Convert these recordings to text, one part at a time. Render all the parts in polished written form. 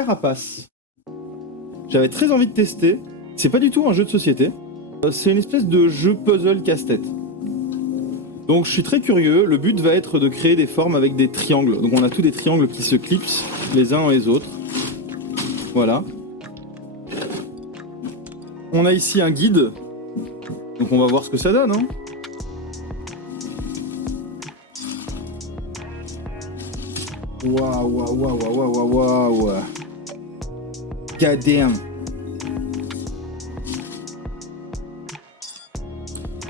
Carapace. J'avais très envie de tester. C'est pas du tout un jeu de société. C'est une espèce de jeu puzzle casse-tête. Donc je suis très curieux. Le but va être de créer des formes avec des triangles. Donc on a tous des triangles qui se clipsent les uns les autres. Voilà. On a ici un guide. Donc on va voir ce que ça donne, hein. Waouh, waouh, waouh, waouh, waouh, waouh. God damn.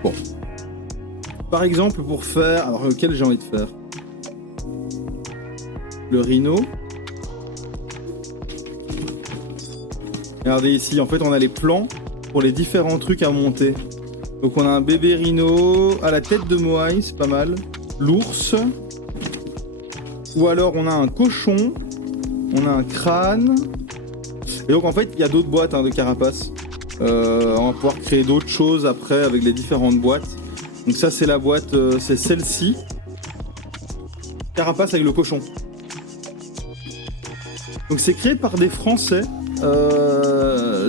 Bon. Par exemple, pour faire... Alors, lequel j'ai envie de faire? Le rhino. Regardez ici, en fait, on a les plans pour les différents trucs à monter. Donc, on a un bébé rhino à la tête de moaï, c'est pas mal. L'ours. Ou alors, on a un cochon. On a un crâne. Et donc, en fait, il y a d'autres boîtes de carapace. On va pouvoir créer d'autres choses après avec les différentes boîtes. Donc ça, c'est la boîte, c'est celle-ci. Carapace avec le cochon. Donc c'est créé par des Français.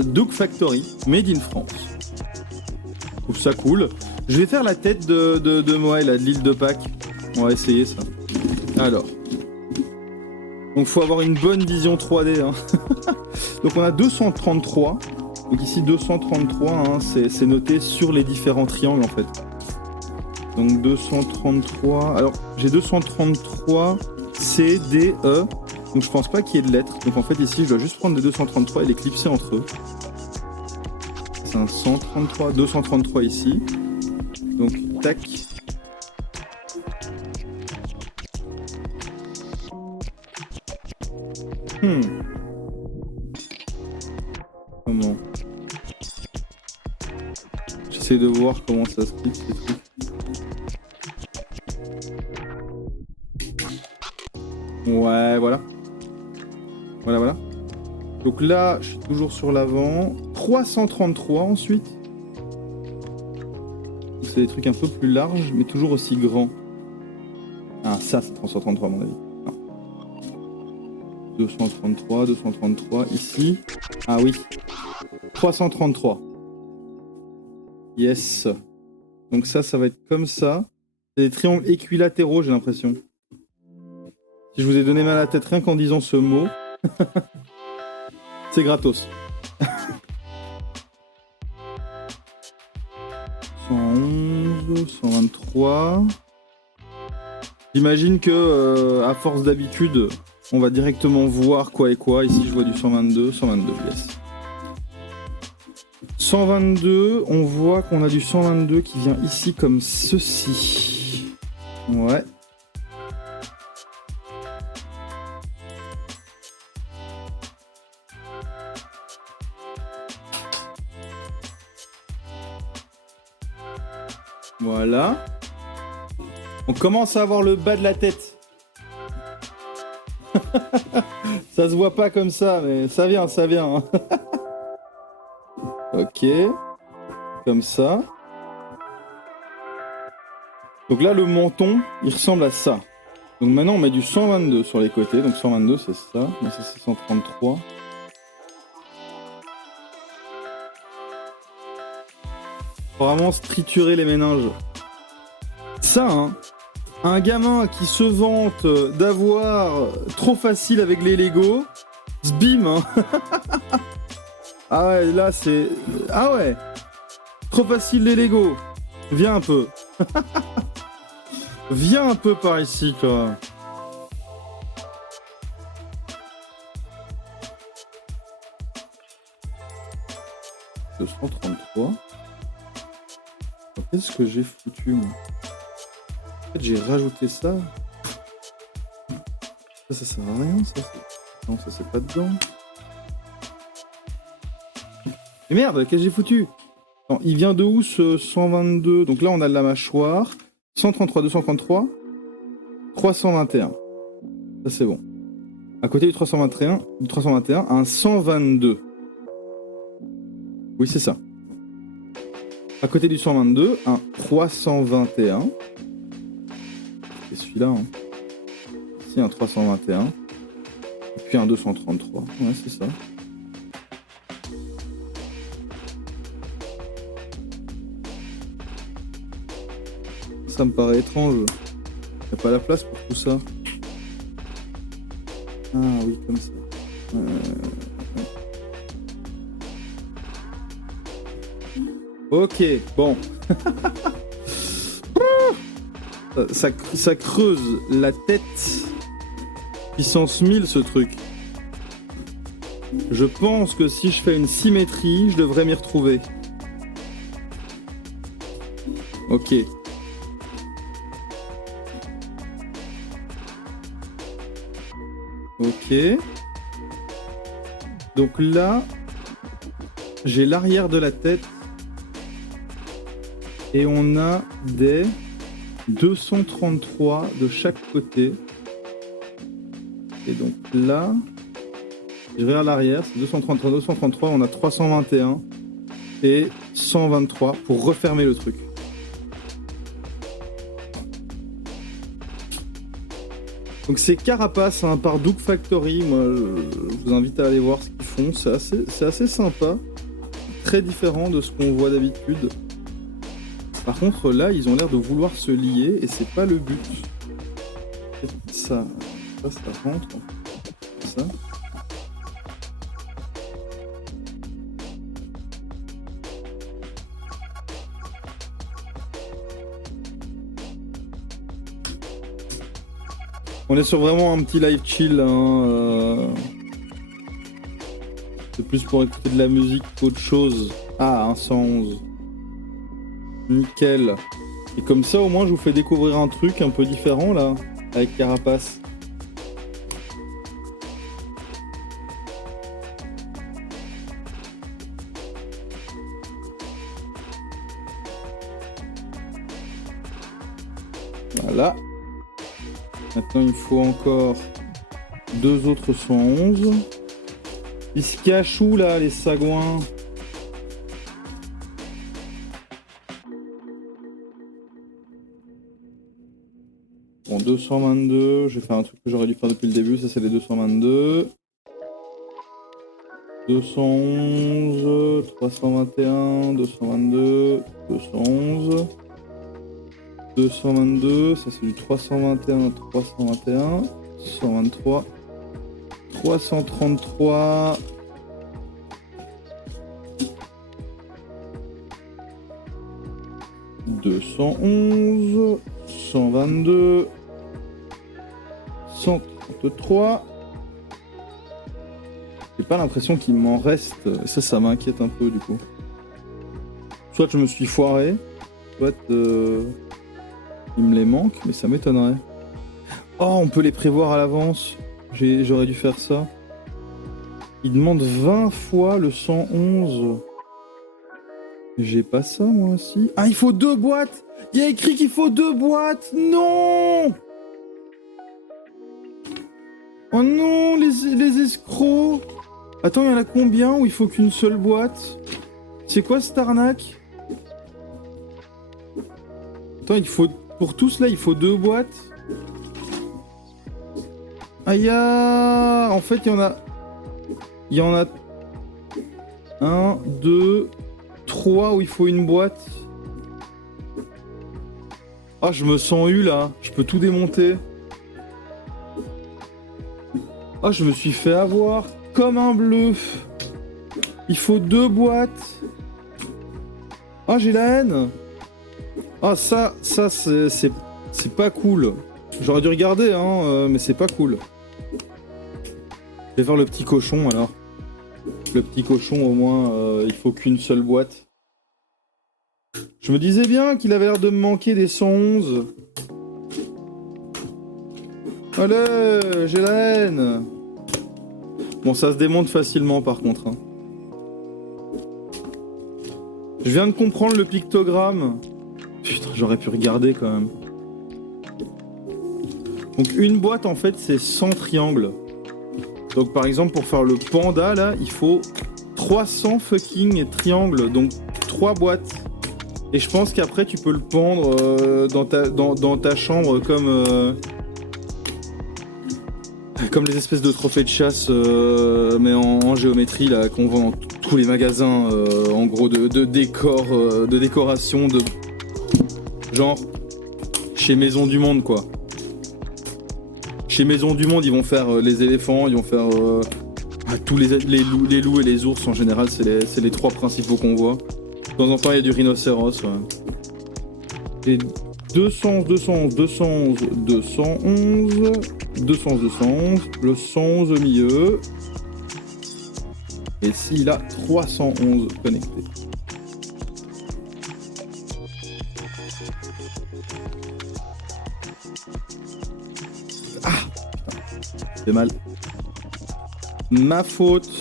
Dog Factory, made in France. Je trouve ça cool. Je vais faire la tête de Moai, là, de l'île de Pâques. On va essayer ça. Alors. Donc faut avoir une bonne vision 3D. Hein. Donc on a 233. Donc ici 233, hein, c'est noté sur les différents triangles en fait. Donc 233. Alors j'ai 233 C, D, E. Donc je pense pas qu'il y ait de lettres. Donc en fait ici je dois juste prendre les 233 et les clipser entre eux. C'est un 133, 233 ici. Donc tac. Comment? J'essaie de voir comment ça se clip ces trucs. Ouais, voilà. Voilà. Donc là, je suis toujours sur l'avant. 333 ensuite. C'est des trucs un peu plus larges, mais toujours aussi grands. Ah, ça, c'est 333 à mon avis. Non. 233, ici. Ah oui. 333. Yes. Donc ça va être comme ça. C'est des triangles équilatéraux, j'ai l'impression. Si je vous ai donné mal à la tête rien qu'en disant ce mot, c'est gratos. 111, 123. J'imagine que, à force d'habitude, on va directement voir quoi et quoi. Ici, je vois du 122, yes. 122, on voit qu'on a du 122 qui vient ici comme ceci. Ouais. Voilà. On commence à avoir le bas de la tête. Ça se voit pas comme ça, mais ça vient. Ok. Comme ça. Donc là, le menton, il ressemble à ça. Donc maintenant, on met du 122 sur les côtés. Donc 122, c'est ça. Mais ça, c'est 133. Faut vraiment se triturer les méninges. Ça, hein. Un gamin qui se vante d'avoir trop facile avec les Lego, bim, hein. Ah ouais, là c'est... Ah ouais. Trop facile les Lego. Viens un peu. Viens un peu par ici, toi. « 233. Qu'est-ce que j'ai foutu, moi? En fait, j'ai rajouté ça. Ça sert à rien, ça. Non, ça, c'est pas dedans. Mais merde, qu'est-ce que j'ai foutu? Non, il vient de où, ce 122? Donc là, on a de la mâchoire. 133, 233. 321. Ça, c'est bon. À côté du 321, un 122. Oui, c'est ça. À côté du 122, un 321. C'est celui-là, hein. Ici, un 321. Et Puis un 233. Ouais, c'est ça. Ça me paraît étrange. Y a pas la place pour tout ça. Ah oui, comme ça. Ok, bon. ça creuse la tête. Puissance 1000 ce truc. Je pense que si je fais une symétrie, je devrais m'y retrouver. Ok. Ok. Donc là, j'ai l'arrière de la tête. Et on a des 233 de chaque côté. Et donc là, je regarde l'arrière, c'est 233, 233, on a 321 et 123 pour refermer le truc. Donc c'est Carapace hein, par Doug Factory, moi je vous invite à aller voir ce qu'ils font, c'est assez sympa, très différent de ce qu'on voit d'habitude. Par contre là ils ont l'air de vouloir se lier et c'est pas le but. Ça rentre, ça. On est sur vraiment un petit live chill. Hein, C'est plus pour écouter de la musique qu'autre chose. Ah, un 111. Nickel. Et comme ça, au moins, je vous fais découvrir un truc un peu différent, là, avec Carapace. Voilà. Maintenant, il faut encore 2 autres 111. Ils se cachent où, là, les sagouins? Bon, 222. Je vais faire un truc que j'aurais dû faire depuis le début. Ça, c'est les 222. 211. 321. 222. 211. 222, ça c'est du 321, 321, 123, 333, 211, 122, 133. J'ai pas l'impression qu'il m'en reste, ça m'inquiète un peu du coup. Soit je me suis foiré, soit il me les manque, mais ça m'étonnerait. Oh, on peut les prévoir à l'avance. J'aurais dû faire ça. Il demande 20 fois le 111. J'ai pas ça, moi aussi. Ah, il faut 2 boîtes. Il y a écrit qu'il faut 2 boîtes. Non. Oh non, les escrocs. Attends, il y en a combien où il faut qu'une seule boîte? C'est quoi cette arnaque? Attends, il faut... Pour tous là, il faut 2 boîtes. Aïe, en fait, il y en a 1, 2, 3 où il faut une boîte. Ah, je me sens eu là. Je peux tout démonter. Ah, je me suis fait avoir comme un bluff. Il faut 2 boîtes. Ah, j'ai la haine. Ah ça c'est pas cool. J'aurais dû regarder hein, mais c'est pas cool. Je vais faire le petit cochon alors. Le petit cochon au moins il faut qu'une seule boîte. Je me disais bien qu'il avait l'air de me manquer des 111. Allez, j'ai la haine. Bon ça se démonte facilement par contre. Hein. Je viens de comprendre le pictogramme. Putain, j'aurais pu regarder quand même. Donc une boîte en fait c'est 100 triangles. Donc par exemple pour faire le panda là, il faut 300 fucking triangles, donc 3 boîtes. Et je pense qu'après tu peux le pendre dans ta chambre comme... Comme les espèces de trophées de chasse, mais en géométrie, là, qu'on vend dans tous les magasins, en gros, de décors, de décoration, de... Genre, chez Maison du Monde, quoi. Chez Maison du Monde, ils vont faire les éléphants, ils vont faire... tous les loups et les ours, en général, c'est les trois principaux qu'on voit. De temps en temps, il y a du rhinocéros, ouais. Et 211, 211, 211, 211, 211, 211, le 111 au milieu. Et s'il a 311 connectés. Ah, putain, c'est mal. Ma faute.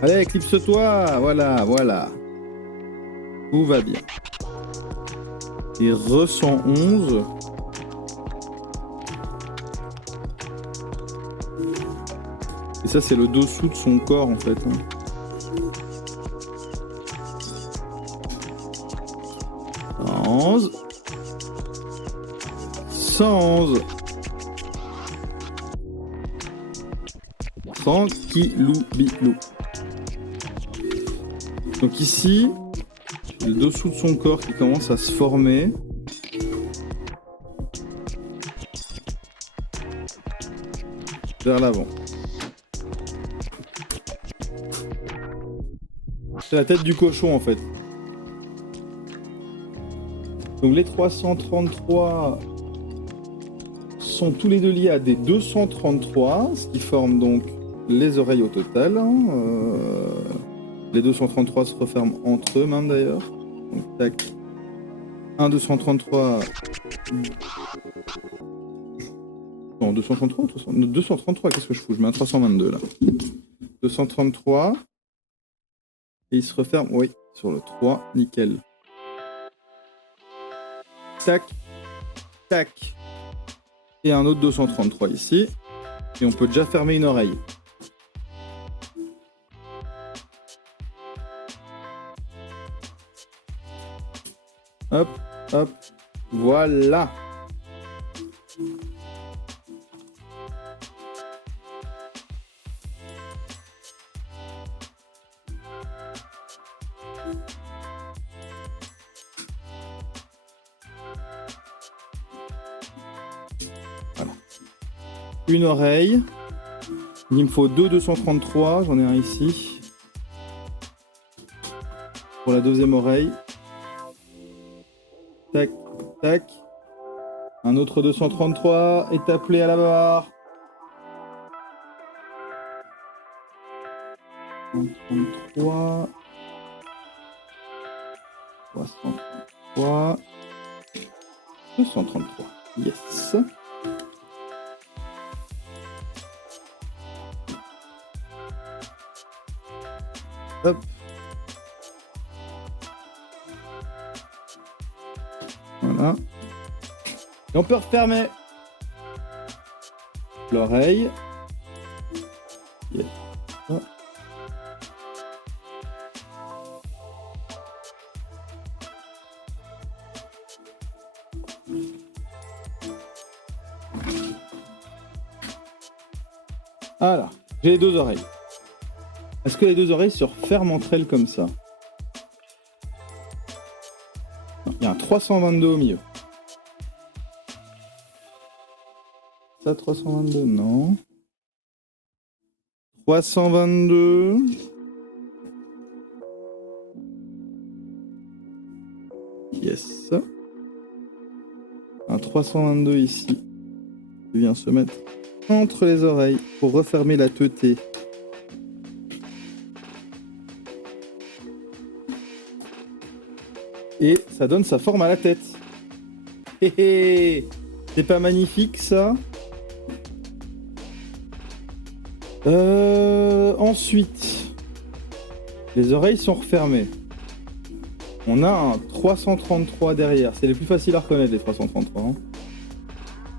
Allez, éclipse-toi. Voilà, voilà. Tout va bien. Et re 111. Et ça, c'est le dessous de son corps, en fait. 111. 111. Tranquillou bilou. Donc ici, le dessous de son corps qui commence à se former. Vers l'avant. C'est la tête du cochon en fait. Donc les 333 sont tous les deux liés à des 233, ce qui forme donc les oreilles au total. Les 233 se referment entre eux même d'ailleurs. Donc tac. 1 233. Non, 233 ou 233, qu'est-ce que je fous? Je mets un 322 là. 233. Et il se referme, oui, sur le 3, nickel. Tac. Tac. Et un autre 233 ici. Et on peut déjà fermer une oreille. Hop, hop. Voilà. Voilà. Une oreille. Il me faut deux 233. J'en ai un ici. Pour la deuxième oreille. Tac, tac. Un autre 233 est appelé à la barre. 233. 333. 233. Yes. Hop. Voilà. Et on peut refermer l'oreille. Yes. Voilà, j'ai les deux oreilles. Est-ce que les deux oreilles se referment entre elles comme ça? Non, il y a un 322 au milieu. Ça, 322, non. 322. Yes. Un 322 ici. Il vient se mettre entre les oreilles pour refermer la teuté. Et ça donne sa forme à la tête. Hé hé, c'est pas magnifique ça? Ensuite, les oreilles sont refermées. On a un 333 derrière. C'est les plus faciles à reconnaître, les 333. Hein.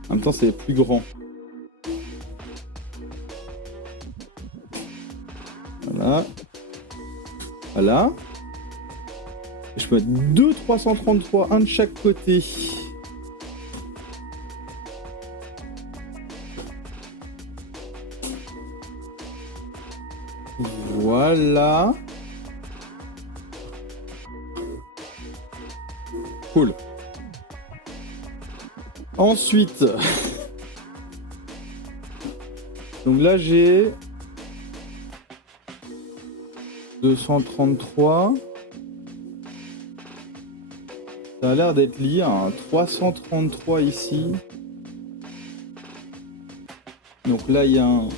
En même temps, c'est les plus grands. Voilà. Voilà. Et je peux mettre deux 333, un de chaque côté. Voilà. Cool. Ensuite, donc là j'ai 233. Ça a l'air d'être lié à un 333 ici. Donc là il y a un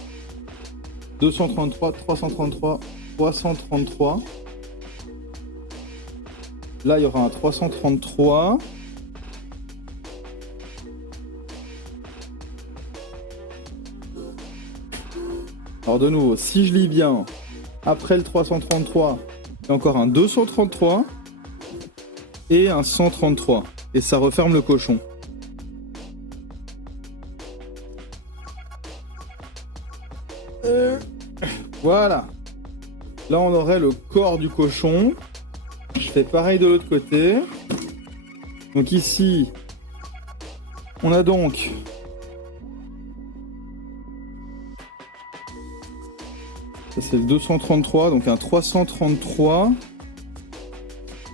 233, 333, 333. Là il y aura un 333. Alors de nouveau, si je lis bien, après le 333, il y a encore un 233 et un 133. Et ça referme le cochon. Voilà. Là on aurait le corps du cochon. Je fais pareil de l'autre côté. Donc ici, on a donc... Ça c'est le 233, donc un 333,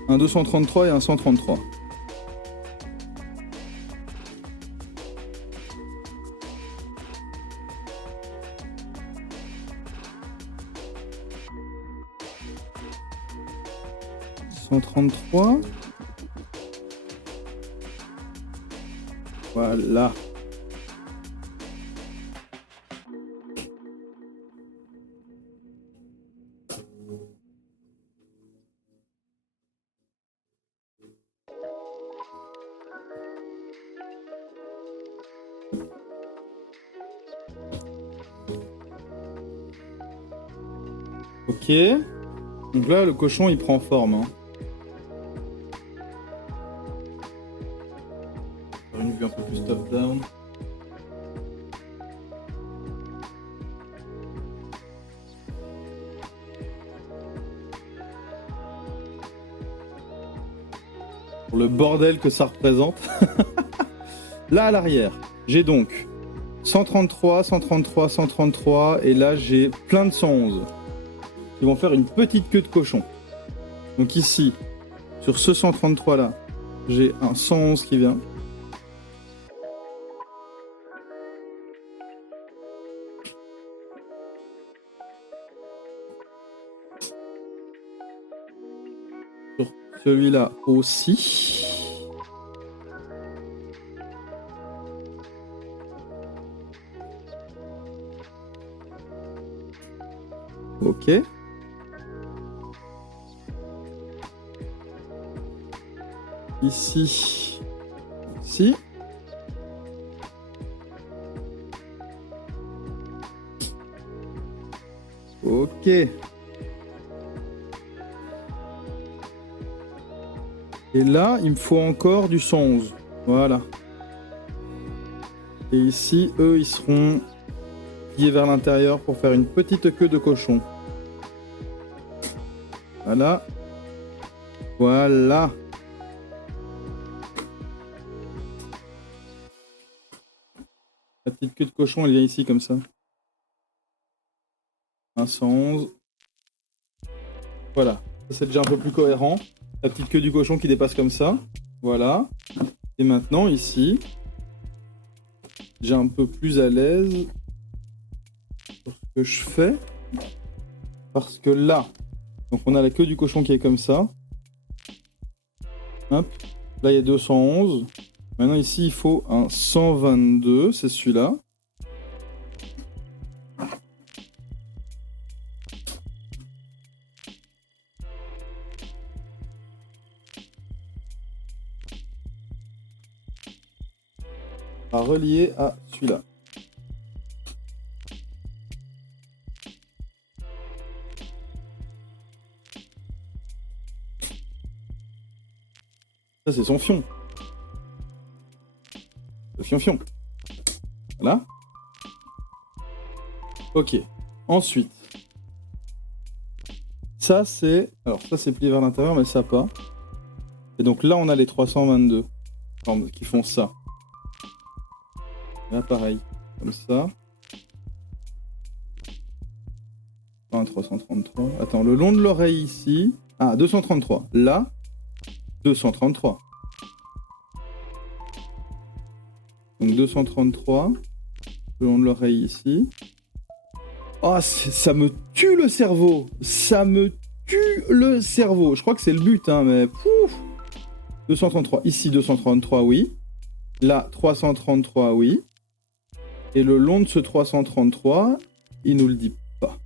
un 233 et un 133. Voilà. Ok. Donc là, le cochon, il prend forme. Hein. Faire une vue un peu plus top-down. Pour le bordel que ça représente. Là, à l'arrière, j'ai donc 133, 133, 133, et là, j'ai plein de 111. Ils vont faire une petite queue de cochon. Donc ici, sur ce 133 là, j'ai un 111 qui vient. Sur celui-là aussi. Ok. Ici. Ici. Ok. Et là, il me faut encore du 111. Voilà. Et ici, eux, ils seront pliés vers l'intérieur pour faire une petite queue de cochon. Voilà. Voilà. La petite queue de cochon, elle vient ici comme ça. Un 111. Voilà. Ça, c'est déjà un peu plus cohérent. La petite queue du cochon qui dépasse comme ça. Voilà. Et maintenant, ici, j'ai un peu plus à l'aise sur ce que je fais. Parce que là, donc on a la queue du cochon qui est comme ça. Hop. Là, il y a 211. Maintenant, ici, il faut un 122. C'est celui-là. À relier à celui-là. Ça, c'est son fion. Le fion-fion. Voilà. Ok. Ensuite. Ça, c'est... Alors, ça, c'est plié vers l'intérieur, mais ça pas. Et donc là, on a les 322 qui font ça. Là, pareil. Comme ça. 333, 333. Attends, le long de l'oreille ici. Ah, 233. Là, 233. Donc 233. Le long de l'oreille ici. Oh, ça me tue le cerveau. Ça me tue le cerveau. Je crois que c'est le but, hein, mais... Pouf 233. Ici, 233, oui. Là, 333, oui. Et le long de ce 333, il nous le dit pas.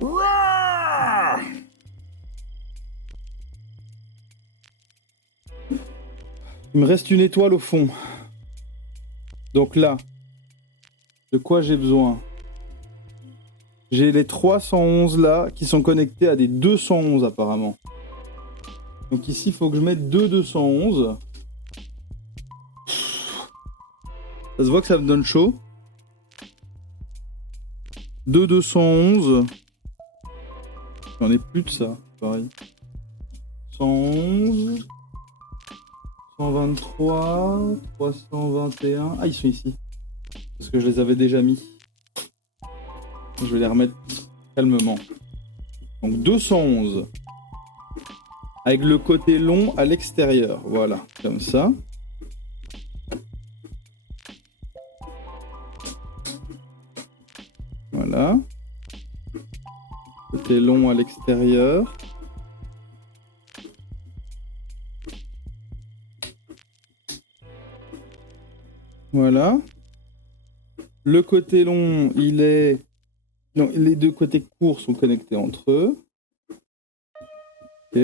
Ouah, il me reste une étoile au fond. Donc là, de quoi j'ai besoin? J'ai les 311 là qui sont connectés à des 211 apparemment. Donc ici, il faut que je mette 211. Ça se voit que ça me donne chaud. 211. J'en ai plus de ça, pareil. 111. 123. 321. Ah, ils sont ici. Parce que je les avais déjà mis. Je vais les remettre calmement. Donc 211. Avec le côté long à l'extérieur. Voilà, comme ça. Voilà. Côté long à l'extérieur. Voilà. Le côté long, il est... Non, les deux côtés courts sont connectés entre eux. Ok.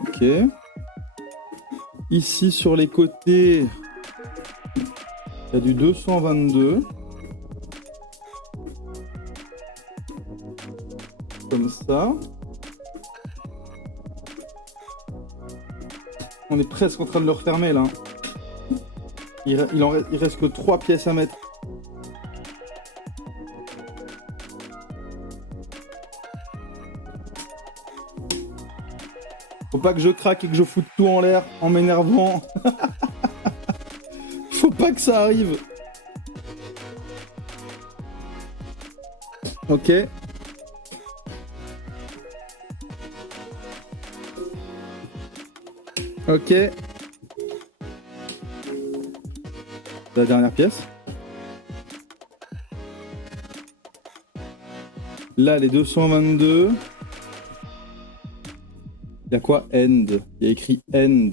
Ok. Ici, sur les côtés, il y a du 222. Comme ça. On est presque en train de le refermer, là. Il reste que 3 pièces à mettre. Faut pas que je craque et que je foute tout en l'air en m'énervant. Faut pas que ça arrive. Ok. Ok. La dernière pièce. Là, les 222. Il y a quoi? End. Il y a écrit end.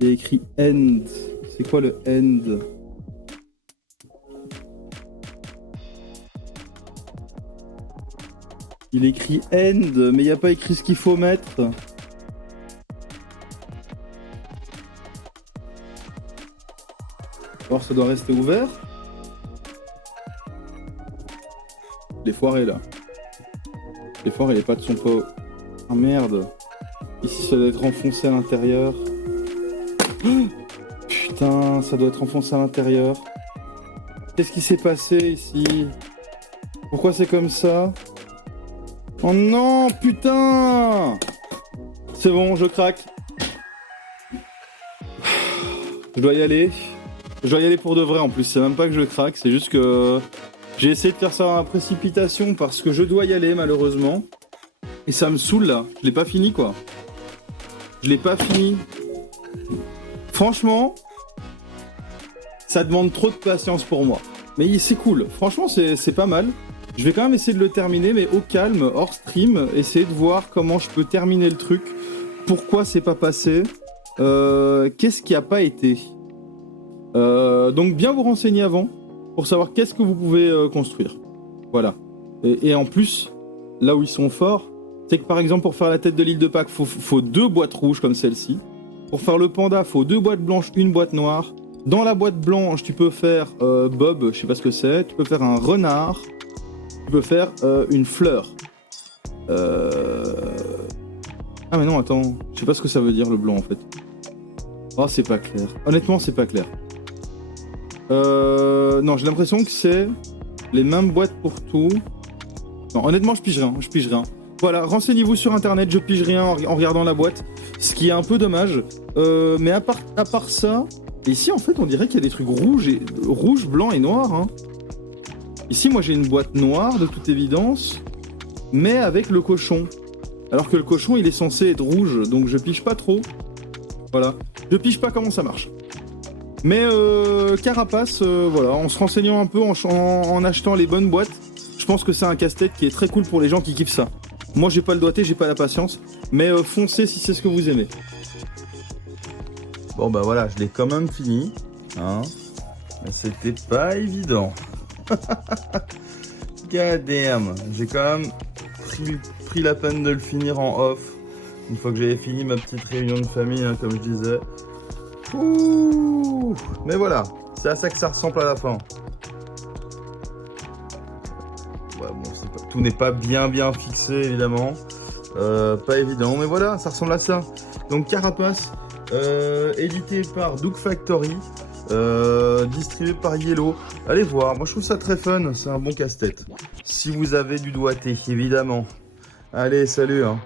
Il y a écrit end. C'est quoi le end? Il écrit end, mais il n'y a pas écrit ce qu'il faut mettre. Alors ça doit rester ouvert. Les foirés là. Les foirés, les pattes sont pas... Ah merde. Ici ça doit être enfoncé à l'intérieur. Oh putain, ça doit être enfoncé à l'intérieur. Qu'est-ce qui s'est passé ici? Pourquoi c'est comme ça? Oh non, putain! C'est bon, je craque. Je dois y aller. Je dois y aller pour de vrai en plus, c'est même pas que je craque, c'est juste que j'ai essayé de faire ça en précipitation parce que je dois y aller malheureusement. Et ça me saoule là, je l'ai pas fini quoi. Je l'ai pas fini. Franchement, ça demande trop de patience pour moi. Mais c'est cool, franchement c'est pas mal. Je vais quand même essayer de le terminer, mais au calme, hors stream, essayer de voir comment je peux terminer le truc. Pourquoi c'est pas passé, qu'est-ce qui a pas été. Donc bien vous renseigner avant pour savoir qu'est-ce que vous pouvez construire. Voilà. Et en plus, là où ils sont forts, c'est que par exemple pour faire la tête de l'île de Pâques, faut 2 boîtes rouges comme celle-ci. Pour faire le panda, faut 2 boîtes blanches, 1 boîte noire. Dans la boîte blanche, tu peux faire Bob, je sais pas ce que c'est. Tu peux faire un renard. Tu peux faire une fleur. Ah mais non, attends. Je sais pas ce que ça veut dire le blanc en fait. Oh, c'est pas clair. Honnêtement, c'est pas clair. Non, j'ai l'impression que c'est les mêmes boîtes pour tout. Non, honnêtement, je pige rien. Voilà, renseignez-vous sur internet, je pige rien en regardant la boîte, ce qui est un peu dommage. Mais à part ça, ici en fait on dirait qu'il y a des trucs rouges, blancs et noirs. Hein. Ici moi j'ai une boîte noire de toute évidence, mais avec le cochon. Alors que le cochon il est censé être rouge, donc je pige pas trop. Voilà, je pige pas comment ça marche. Mais Carapace, voilà, en se renseignant un peu, en achetant les bonnes boîtes, je pense que c'est un casse-tête qui est très cool pour les gens qui kiffent ça. Moi j'ai pas le doigté, j'ai pas la patience, mais foncez si c'est ce que vous aimez. Bon bah voilà, je l'ai quand même fini, hein. Mais c'était pas évident. God damn, j'ai quand même pris la peine de le finir en off. Une fois que j'avais fini ma petite réunion de famille, hein, comme je disais. Ouh, mais voilà, c'est à ça que ça ressemble à la fin. Ouais, bon, tout n'est pas bien fixé évidemment, pas évident, mais voilà, ça ressemble à ça. Donc Carapace, édité par Doug Factory, distribué par Yellow. Allez voir, moi je trouve ça très fun, c'est un bon casse-tête. Si vous avez du doigté, évidemment. Allez, salut hein.